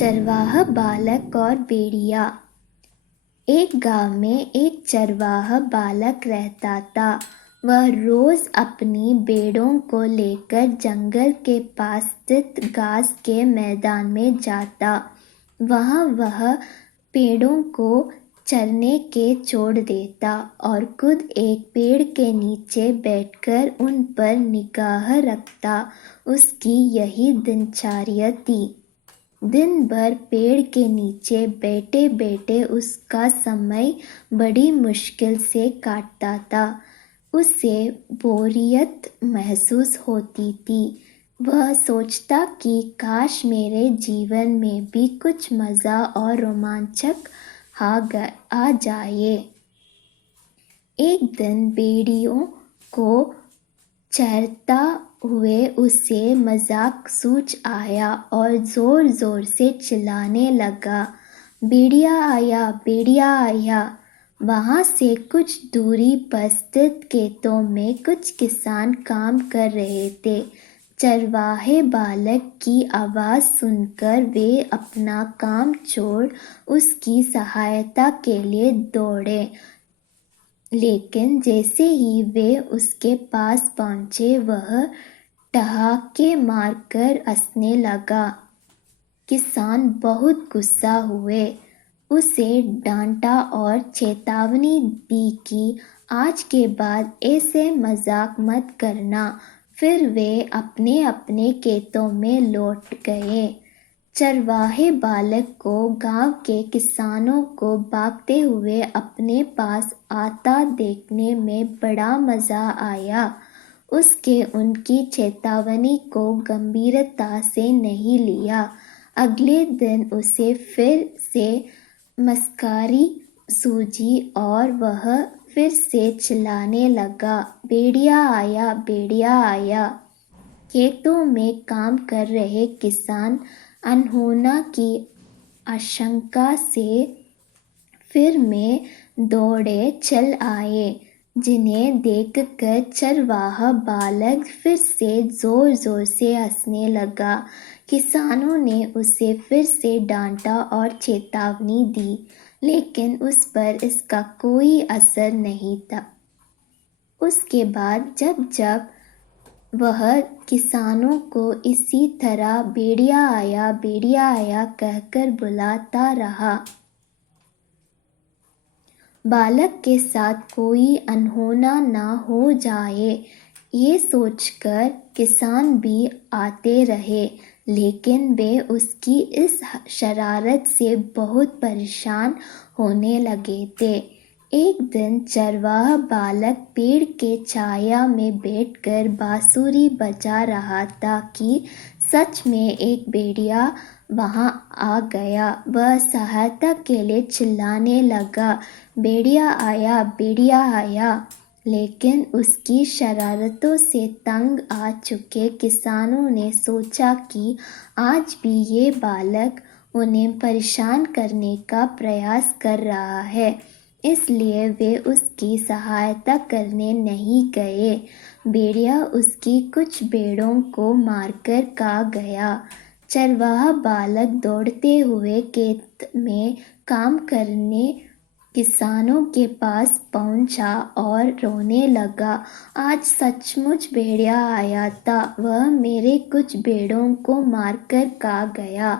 चरवाहा बालक और भेड़िया। एक गांव में एक चरवाहा बालक रहता था। वह रोज अपनी भेड़ों को लेकर जंगल के पास स्थित घास के मैदान में जाता। वहां वह पेड़ों को चरने के छोड़ देता और खुद एक पेड़ के नीचे बैठकर उन पर निगाह रखता। उसकी यही दिनचर्या थी। दिन भर पेड़ के नीचे बैठे बैठे उसका समय बड़ी मुश्किल से काटता था। उसे बोरियत महसूस होती थी। वह सोचता कि काश मेरे जीवन में भी कुछ मज़ा और रोमांचक आ जाए। एक दिन भेड़ियों को चरता हुए उसे मजाक सूझ आया और जोर जोर से चिल्लाने लगा, भेड़िया आया, भेड़िया आया। वहां से कुछ दूरी पर स्थित खेतों में कुछ किसान काम कर रहे थे। चरवाहे बालक की आवाज़ सुनकर वे अपना काम छोड़ उसकी सहायता के लिए दौड़े। लेकिन जैसे ही वे उसके पास पहुंचे वह ठहाके मारकर हंसने लगा। किसान बहुत गुस्सा हुए, उसे डांटा और चेतावनी दी कि आज के बाद ऐसे मजाक मत करना। फिर वे अपने अपने खेतों में लौट गए। चरवाहे बालक को गांव के किसानों को भागते हुए अपने पास आता देखने में बड़ा मज़ा आया। उसके उनकी चेतावनी को गंभीरता से नहीं लिया। अगले दिन उसे फिर से मस्कारी सूझी और वह फिर से चिल्लाने लगा, भेड़िया आया, भेड़िया आया। खेतों में काम कर रहे किसान अनहोनी की आशंका से फिर में दौड़े चल आए, जिन्हें देखकर चरवाहा बालक फिर से जोर जोर से हंसने लगा। किसानों ने उसे फिर से डांटा और चेतावनी दी, लेकिन उस पर इसका कोई असर नहीं था। उसके बाद जब जब वह किसानों को इसी तरह भेड़िया आया कहकर बुलाता रहा। बालक के साथ कोई अनहोना ना हो जाए, ये सोचकर किसान भी आते रहे, लेकिन वे उसकी इस शरारत से बहुत परेशान होने लगे थे। एक दिन चरवाहा बालक पेड़ के छाया में बैठकर बांसुरी बजा रहा था कि सच में एक भेड़िया वहां आ गया। वह सहायता के लिए चिल्लाने लगा, भेड़िया आया, भेड़िया आया। लेकिन उसकी शरारतों से तंग आ चुके किसानों ने सोचा कि आज भी ये बालक उन्हें परेशान करने का प्रयास कर रहा है, इसलिए वे उसकी सहायता करने नहीं गए। भेड़िया उसकी कुछ भेड़ों को मारकर खा गया। चरवाहा बालक दौड़ते हुए खेत में काम करने किसानों के पास पहुंचा और रोने लगा, आज सचमुच भेड़िया आया था, वह मेरे कुछ भेड़ों को मारकर खा गया।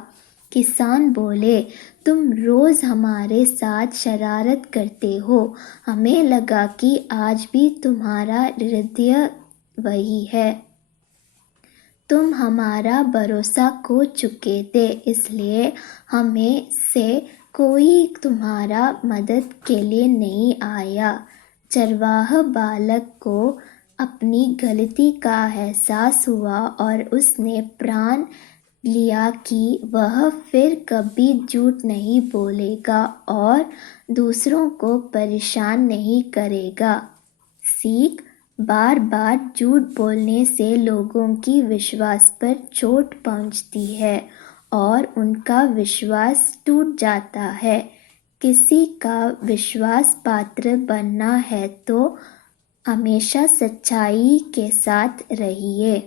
किसान बोले, तुम रोज हमारे साथ शरारत करते हो, हमें लगा कि आज भी तुम्हारा हृदय वही है। तुम हमारा भरोसा खो चुके थे, इसलिए हमें से कोई तुम्हारा मदद के लिए नहीं आया। चरवाहा बालक को अपनी गलती का एहसास हुआ और उसने प्रण लिया कि वह फिर कभी झूठ नहीं बोलेगा और दूसरों को परेशान नहीं करेगा। सीख, बार बार झूठ बोलने से लोगों की विश्वास पर चोट पहुंचती है और उनका विश्वास टूट जाता है। किसी का विश्वास पात्र बनना है तो हमेशा सच्चाई के साथ रहिए।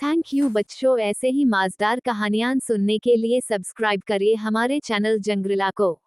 थैंक यू बच्चों, ऐसे ही मजेदार कहानियां सुनने के लिए सब्सक्राइब करिए हमारे चैनल जंगरिला को।